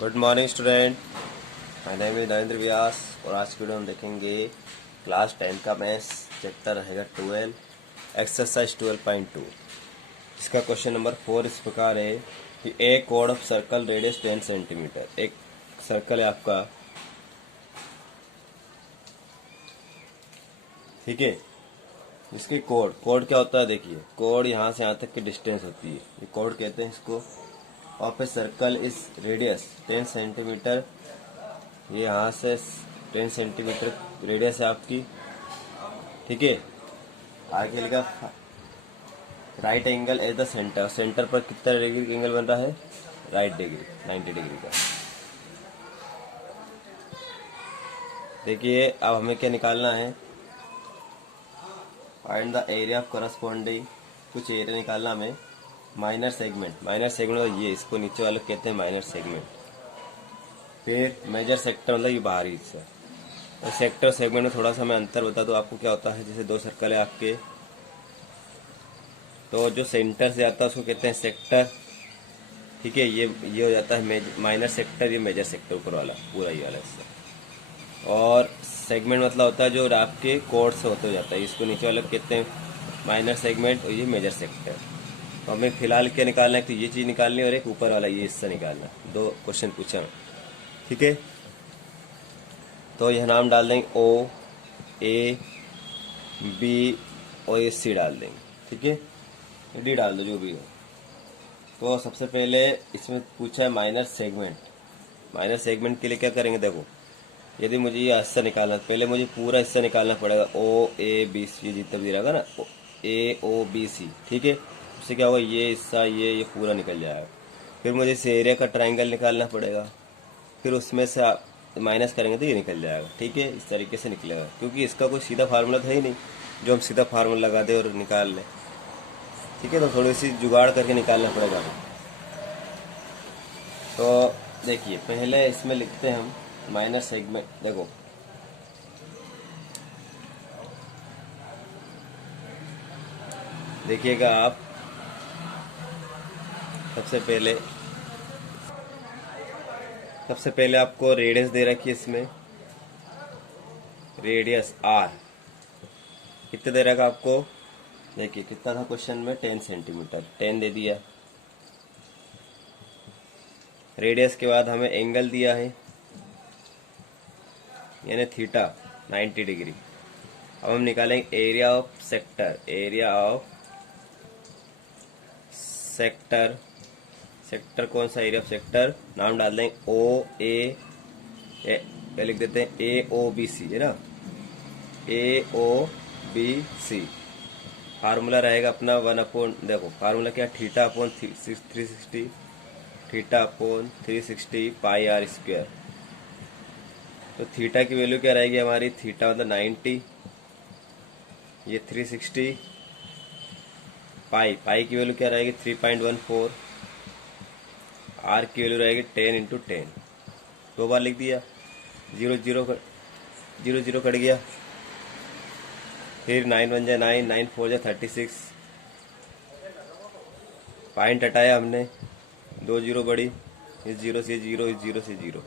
Good morning student. My name is Narendra Vyas और आज की वीडियो हम देखेंगे क्लास 10 का मैथ्स चैप्टर रहेगा 12 एक्सरसाइज 12.2। इसका क्वेश्चन नंबर 4 इस प्रकार है कि ए कोड ऑफ सर्कल रेडियस 10 सेंटीमीटर। एक सर्कल है आपका, ठीक है। इसके कोड क्या होता है, देखिए कोड यहाँ से यहाँ तक की डिस्टेंस होती है, ये कोड कहते हैं इसको। ऑफ ए सर्कल इस रेडियस 10 सेंटीमीटर, ये यहाँ से 10 सेंटीमीटर रेडियस है आपकी, ठीक है। आगे लिखा right angle at the centre, centre पर कितना डिग्री एंगल बन रहा है, राइट डिग्री 90 डिग्री का। देखिए अब हमें क्या निकालना है, find the area of corresponding, कुछ एरिया निकालना हमें। माइनर सेगमेंट, माइनर सेगमेंट ये इसको नीचे वाले कहते हैं माइनर सेगमेंट। फिर मेजर सेक्टर मतलब ये बाहरी हिस्सा। और सेक्टर सेगमेंट में थोड़ा सा मैं अंतर बता दूं आपको क्या होता है। जैसे दो सर्कल है आपके, तो जो सेंटर से आता है उसको कहते हैं सेक्टर, ठीक है। ये हो जाता है माइनर सेक्टर, ये मेजर सेक्टर ऊपर वाला पूरा ये वाला हिस्सा। और सेगमेंट मतलब होता है जो आपके कोड से होते जाता है, इसको नीचे वाले कहते हैं माइनर सेगमेंट और ये मेजर सेक्टर। तो हमें फिलहाल क्या निकालना है, तो ये चीज़ निकालनी है और एक ऊपर वाला ये हिस्सा निकालना। दो क्वेश्चन पूछा, ठीक है। तो यह नाम डाल देंगे ओ, ए, बी और ये सी डाल देंगे, ठीक है। डी डाल दो जो भी हो। तो सबसे पहले इसमें पूछा है माइनर सेगमेंट। माइनर सेगमेंट के लिए क्या करेंगे, देखो यदि मुझे ये हिस्सा निकालना है, पहले मुझे पूरा हिस्सा निकालना पड़ेगा। ओ ए बी सी जितना भी रहेगा ना, ए ओ बी सी, ठीक है। उससे क्या होगा, ये हिस्सा ये पूरा निकल जाएगा। फिर मुझे इस एरिया का ट्राइंगल निकालना पड़ेगा, फिर उसमें से आप माइनस करेंगे तो ये निकल जाएगा, ठीक है। इस तरीके से निकलेगा, क्योंकि इसका कोई सीधा फार्मूला था ही नहीं जो हम सीधा फार्मूला लगा दें और निकाल लें, ठीक है। तो थोड़ी सी जुगाड़ करके निकालना पड़ेगा हमें। तो देखिए पहले इसमें लिखते हैं हम माइनर सेगमेंट। देखो देखिएगा आप, सबसे पहले आपको रेडियस दे रखी है इसमें, रेडियस आर कितने दे रखा आपको, देखिए कितना था क्वेश्चन में, 10 सेंटीमीटर, 10 दे दिया। रेडियस के बाद हमें एंगल दिया है, यानी थीटा 90 डिग्री। अब हम निकालेंगे area of sector, area of sector. Sector कौन सा, एरिया ऑफ सेक्टर, नाम डाल देंगे ओ ए, लिख देते हैं ए ओ बी सी, है ना, ए ओ बी सी। फार्मूला रहेगा अपना 1 देखो फार्मूला क्या, theta upon 360, theta upon 360 pi r square. तो थीटा की वैल्यू क्या रहेगी हमारी, थीटा मतलब 90, ये 360, पाई की वैल्यू क्या रहेगी 3.14, आर की वैल्यू रहेगी 10 इंटू 10। 2 बार लिख दिया, 0 0 कट गया, फिर 9 1 जा 9, 9 4 जा 36, पॉइंट हटाया हमने, 2 0 बढ़ी, इस 0 से 0, इस 0 से 0।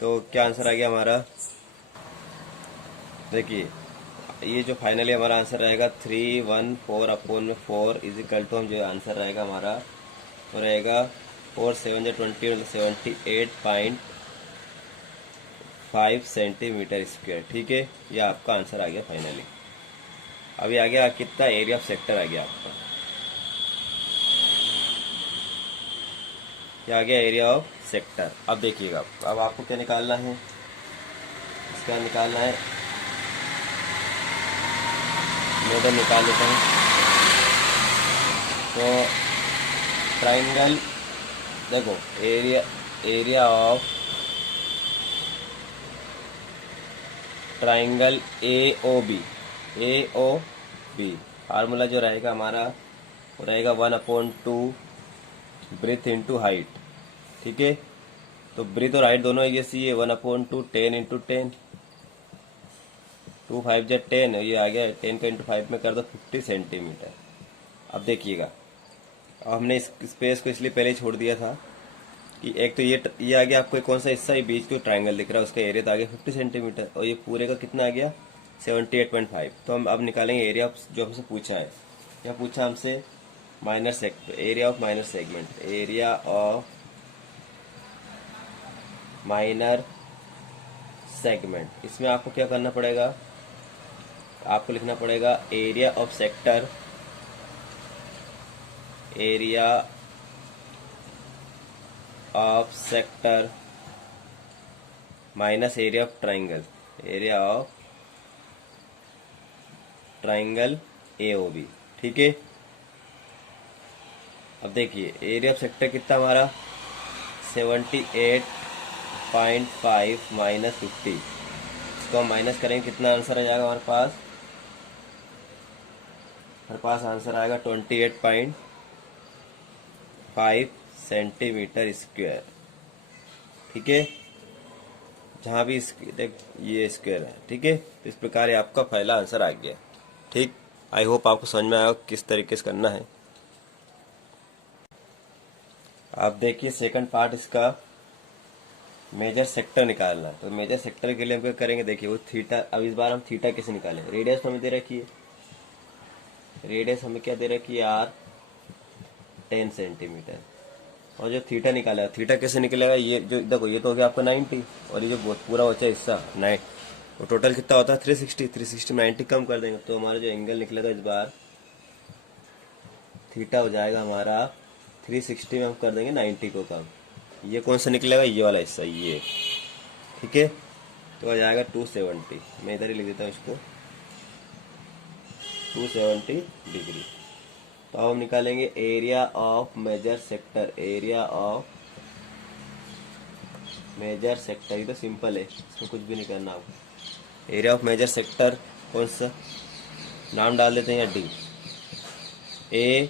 तो क्या आंसर आ गया हमारा, देखिए ये जो फाइनली हमारा आंसर रहेगा 314 अपॉन में 4 इज इक्वल टू, हम जो आंसर रहेगा हमारा वो रहेगा 4 7 जा 20 मतलब 78.5 सेंटीमीटर स्क्वायर, ठीक है। ये आपका आंसर आ गया फाइनली। अभी आ गया कितना, एरिया ऑफ सेक्टर आ गया आपका, क्या आ गया, एरिया ऑफ सेक्टर। अब देखिएगा अब आपको क्या निकालना है, इसका निकालना है, मैं इधर निकाल लेता हूँ। तो ट्राइंगल, देखो area of triangle A O B, formula जो रहेगा हमारा वो रहेगा 1/2 ब्रेथ इंटू हाइट, ठीक है। तो ब्रेथ और हाइट दोनों ये सी है, 1/2 10 इंटू 10, 2 5 जा 10, ये आ गया 10 का इंटू 5 में कर दो 50 सेंटीमीटर। अब देखिएगा, अब हमने इस स्पेस को इसलिए पहले छोड़ दिया था कि एक तो ये आ गया आपको कौन सा हिस्सा, ये बीच को ट्रायंगल दिख रहा है, उसका एरिया तो आ गया 50 सेंटीमीटर, और ये पूरे का कितना आ गया 78.5। तो हम अब निकालेंगे एरिया जो हमसे पूछा है। क्या पूछा हमसे, minor sector, area of minor segment, area of minor segment. इसमें आपको क्या करना पड़ेगा, आपको लिखना पड़ेगा area of sector, area of sector minus area of triangle, area of triangle AOB। ठीक है, अब देखिए एरिया ऑफ सेक्टर कितना हमारा 78.5 माइनस 50, इसको हम माइनस करेंगे कितना आंसर आ जाएगा हमारे पास आंसर आएगा 28.5 सेंटीमीटर स्क्वायर। ठीक है, जहाँ भी देख ये स्क्वायर है। ठीक है, तो इस प्रकार ये आपका पहला आंसर आ गया। ठीक, आई होप आपको समझ में आया किस तरीके से करना है। आप देखिए सेकंड पार्ट इसका मेजर सेक्टर निकालना है। तो मेजर सेक्टर के लिए हम क्या करेंगे, देखिए वो थीटा, अब इस बार हम थीटा कैसे निकालेंगे। रेडियस हमें दे रखी है, रेडियस हमें क्या दे रखी है R 10 सेंटीमीटर, और जो थीटा निकाला है, थीटा कैसे निकलेगा, ये जो देखो ये तो हो गया आपका 90, और ये जो पूरा बचा हिस्सा 9, वो टोटल कितना होता है 360 90 कम कर देंगे तो हमारा जो एंगल निकलेगा इस बार थीटा हो जाएगा हमारा 360 में हम कर देंगे 90 को कम। ये कौन सा निकलेगा, ये वाला हिस्सा, ये। ठीक है, तो आ जाएगा 270, मैं इधर ही लिख देता हूँ इसको 270 डिग्री। तो अब हम निकालेंगे area of major sector, area of major sector, ये तो सिंपल है, इसमें कुछ भी नहीं करना आपको। एरिया ऑफ मेजर सेक्टर कौन सा, नाम डाल देते हैं या डी, ए,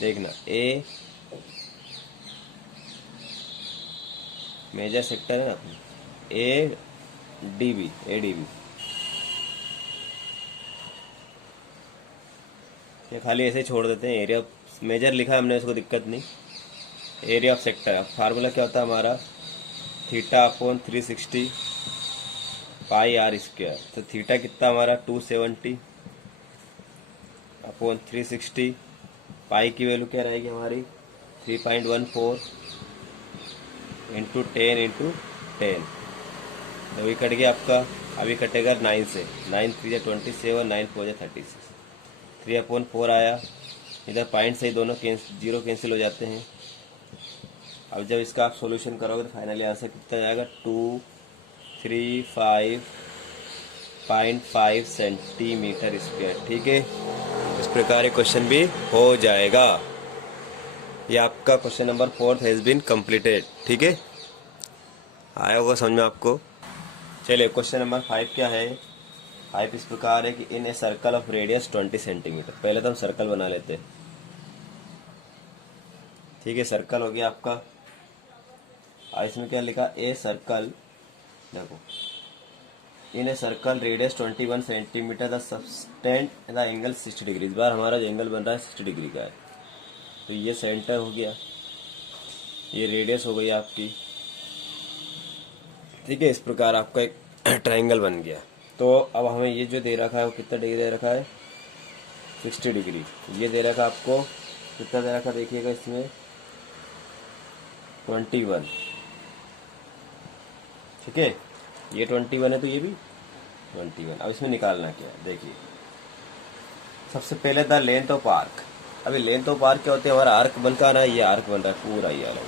देखना ए मेजर सेक्टर है ना अपना, ADB, ये खाली ऐसे ही छोड़ देते हैं। एरिया ऑफ मेजर लिखा है हमने, इसको दिक्कत नहीं। एरिया ऑफ सेक्टर, अब फार्मूला क्या होता है हमारा, थीटा अपॉन 360 पाई R स्क्वायर। तो थीटा कितना हमारा 270 अपॉन 360, पाई की वैल्यू क्या रहेगी हमारी 3.14 इंटू 10 तो अभी कट गया आपका, अभी कटेगा 9 से, 9 3 27, 9 4 36, 3/4 आया। इधर पॉइंट से ही दोनों जीरो कैंसिल हो जाते हैं। अब जब इसका आप सॉल्यूशन करोगे तो फाइनली आंसर कितना जाएगा 235.5 सेंटीमीटर स्क्वायर। ठीक है, इस प्रकार ये क्वेश्चन भी हो जाएगा। ये आपका question number 4 has been completed. ठीक है, आया होगा समझ में आपको। चलिए क्वेश्चन नंबर 5 क्या है, 5 इस प्रकार है कि in a circle of radius 20 centimetre. पहले तो हम सर्कल बना लेते हैं। ठीक है, सर्कल हो गया आपका। इसमें क्या लिखा, ए सर्कल, देखो in a circle radius 21 centimetre, the subtend the angle 60 degree. इस बार हमारा जो एंगल बन रहा है 60 डिग्री का है। तो ये सेंटर हो गया, ये रेडियस हो गई आपकी। ठीक है, इस प्रकार आपका एक ट्रायंगल बन गया। तो अब हमें ये जो दे रखा है वो कितना डिग्री दे रखा है 60 डिग्री। ये दे रखा आपको कितना दे रखा, देखिएगा इसमें 21। ठीक है, ये 21 है तो ये भी 21। अब इसमें निकालना क्या है, देखिए सबसे पहले था लेंथ ऑफ आर्क। अभी लेंथ ऑफ आर्क क्या होते हैं, हमारा आर्क बनता है, ये आर्क बन रहा है पूरा ये वाला।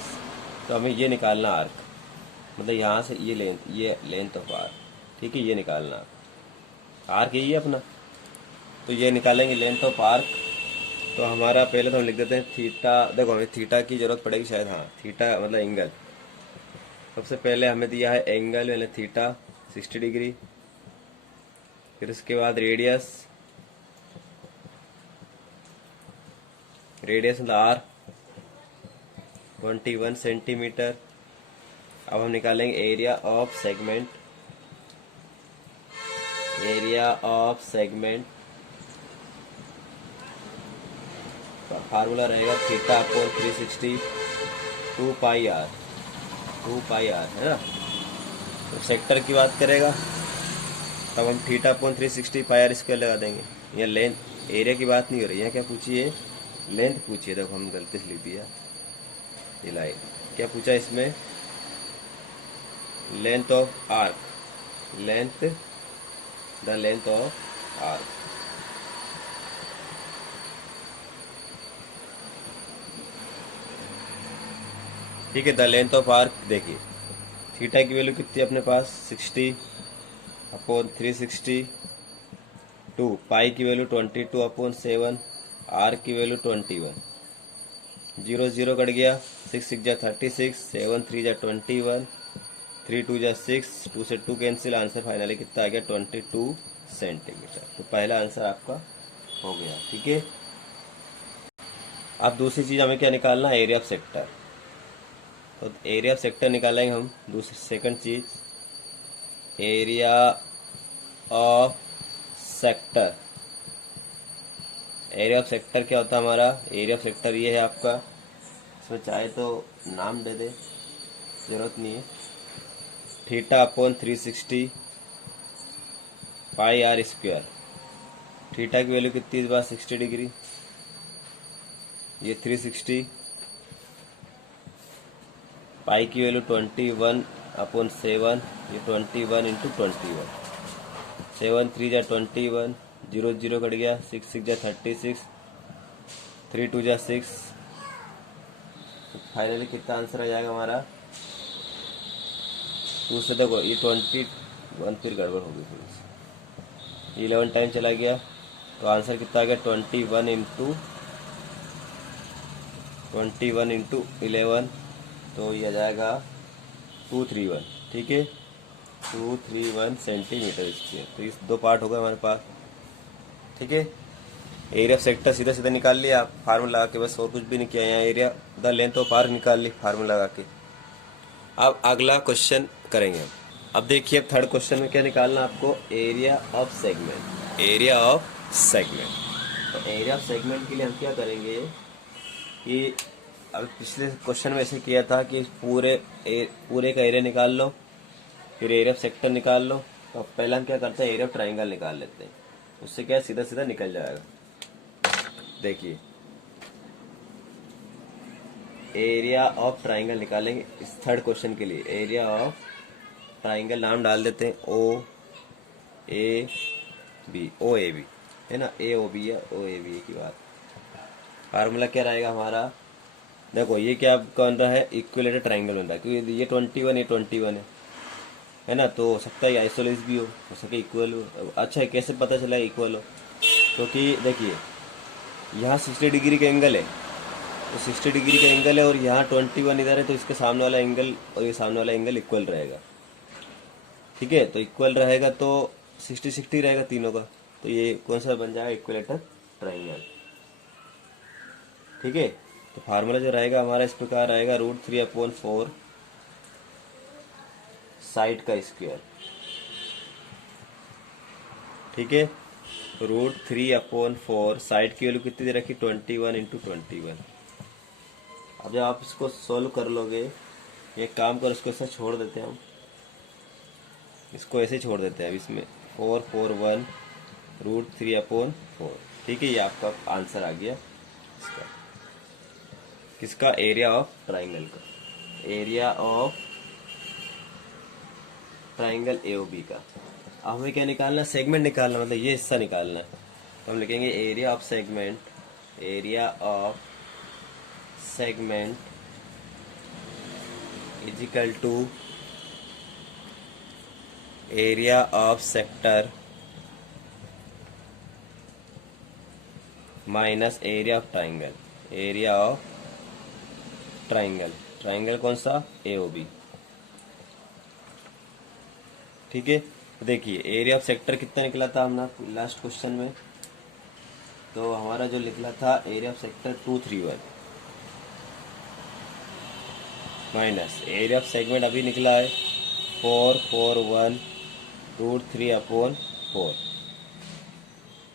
तो हमें ये निकालना आर्क, मतलब यहाँ से ये लेंथ ऑफ आर्क। ठीक है, ये निकालना आर्क यही है अपना। तो ये निकालेंगे लेंथ ऑफ आर्क। तो हमारा पहले तो हम लिख देते हैं थीटा। देखो हमें थीटा की जरूरत पड़ेगी शायद, हाँ थीटा मतलब एंगल। सबसे पहले हमें दिया है एंगल यानी थीटा 60 डिग्री। फिर उसके बाद रेडियस मतलब R 21 सेंटीमीटर। अब हम निकालेंगे एरिया ऑफ सेगमेंट, फार्मूला रहेगा theta upon 360 2 pi R। 2 pi r, है ना। तो सेक्टर की बात करेगा तब हम theta upon 360 pi r square लगा देंगे। यहाँ लेंथ एरिया की बात नहीं हो रही है, क्या पूछिए, लेंथ पूछिए। देखो हम गलती से लिख दिया ये लाइन। क्या पूछा इसमें, length of arc, length, the length of arc. ठीक है, द लेंथ ऑफ आर्क। देखिए थीटा की वैल्यू कितनी है अपने पास, 60 अपॉन 360, 2 पाई की वैल्यू 22 अपॉन 7, आर की वैल्यू 21, 0 0 कट गया, 6 6 जा 36, 7 3 जा 21, 3 2 जा 6, 2 से 2 कैंसिल, आंसर फाइनली कितना आ गया 22 सेंटीमीटर। तो पहला आंसर आपका हो गया। ठीक है, अब दूसरी चीज हमें क्या निकालना है, एरिया ऑफ सेक्टर। तो एरिया ऑफ सेक्टर निकालेंगे हम। दूसरी सेकंड चीज, area of sector. Area of sector क्या होता है हमारा, एरिया ऑफ सेक्टर ये है आपका, इसमें चाहे तो नाम दे दे, जरूरत नहीं है। Theta upon 360 pi r square. Theta की वैल्यू कितनी है इस बार, 60 डिग्री, ये 360, पाई की वैल्यू 21 अपॉन 7, ये 21 इंटू 21, 7 3 जा 21, 0 0 कट गया, 6 6 जा 36, 3 2 जा 6, फाइनली कितना आंसर आ जाएगा हमारा, 2 से देखो ये 21, फिर गड़बड़ होगी थोड़ी सी, 11 टाइम चला गया, तो आंसर कितना आ गया 21 इंटू 11, तो ये आ जाएगा 231। ठीक है, 231 सेंटीमीटर स्क्वायर। तो इस दो पार्ट हो गए हमारे पास। ठीक है, एरिया ऑफ सेक्टर सीधा सीधा निकाल लिया आप फार्मूला लगा के, बस और कुछ भी नहीं किया। यहाँ area the length of arc निकाल ली फार्मूला लगा के। अब अगला क्वेश्चन करेंगे हम। अब देखिए, अब थर्ड क्वेश्चन में क्या निकालना आपको, area of segment. Area of segment, तो एरिया ऑफ सेगमेंट के लिए हम क्या करेंगे कि अब पिछले क्वेश्चन में ऐसे किया था कि पूरे का एरिया निकाल लो, फिर एरिया ऑफ सेक्टर निकाल लो। तो पहले हम क्या करते हैं, एरिया ऑफ ट्राइंगल निकाल लेते हैं, उससे क्या सीधा सीधा निकल जाएगा। देखिए एरिया ऑफ ट्राइंगल निकालेंगे इस थर्ड क्वेश्चन के लिए। एरिया ऑफ ट्राइंगल नाम डाल देते हैं ओ A B, O A B है ना, ए ओ बी या ओ ए बी की बात। फार्मूला क्या रहेगा हमारा, देखो ये क्या बन रहा है, इक्विलेटर ट्राइंगल बन रहा है, क्योंकि ये 21 ये 21 है ना, तो हो सकता है आइसोलेस भी हो सके इक्वल हो। अच्छा कैसे पता चला इक्वल हो, क्योंकि देखिए यहाँ 60 डिग्री का एंगल है, तो 60 डिग्री का एंगल है और यहाँ 21 इधर है, तो इसके सामने वाला एंगल और ये सामने वाला एंगल इक्वल रहेगा। ठीक है, तो इक्वल रहेगा तो 60-60 रहेगा तीनों का, तो ये कौन सा बन जाएगा, इक्विलेटर ट्राइंगल। ठीक है, तो फार्मूला जो रहेगा हमारा इस प्रकार रहेगा, √3/4 साइड का स्क्वायर। ठीक है, √3/4 साइड की वैल्यू कितनी दे रखी, 21 इंटू 21। अब जब आप इसको सोल्व कर लोगे, एक काम कर, इसको ऐसा छोड़ देते हैं हम, इसको ऐसे छोड़ देते हैं। अब इसमें 4 4 1 √3/4। ठीक है, ये आपका आंसर आ गया इसका, किसका, एरिया ऑफ ट्राइंगल का, एरिया ऑफ ट्राइंगल एओबी का। अब हमें क्या निकालना, सेगमेंट निकालना, मतलब ये हिस्सा निकालना है। तो हम लिखेंगे area of segment, area of segment is equal to area of sector minus area of triangle. Area of triangle, triangle कौन सा, एओबी। ठीक है, देखिए एरिया ऑफ सेक्टर कितना निकला था हमने लास्ट क्वेश्चन में, तो हमारा जो निकला था area of sector 231 minus area of segment अभी निकला है 441 √3/4।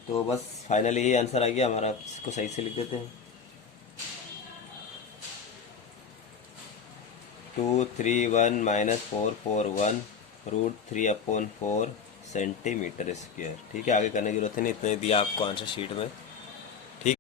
तो बस फाइनली ये आंसर आ गया हमारा, इसको सही से लिख देते हैं। 231 -441 √3/4 सेंटीमीटर स्क्वायर। ठीक है, आगे करने की जरूरत नहीं, इतने दिया आपको आंसर शीट में।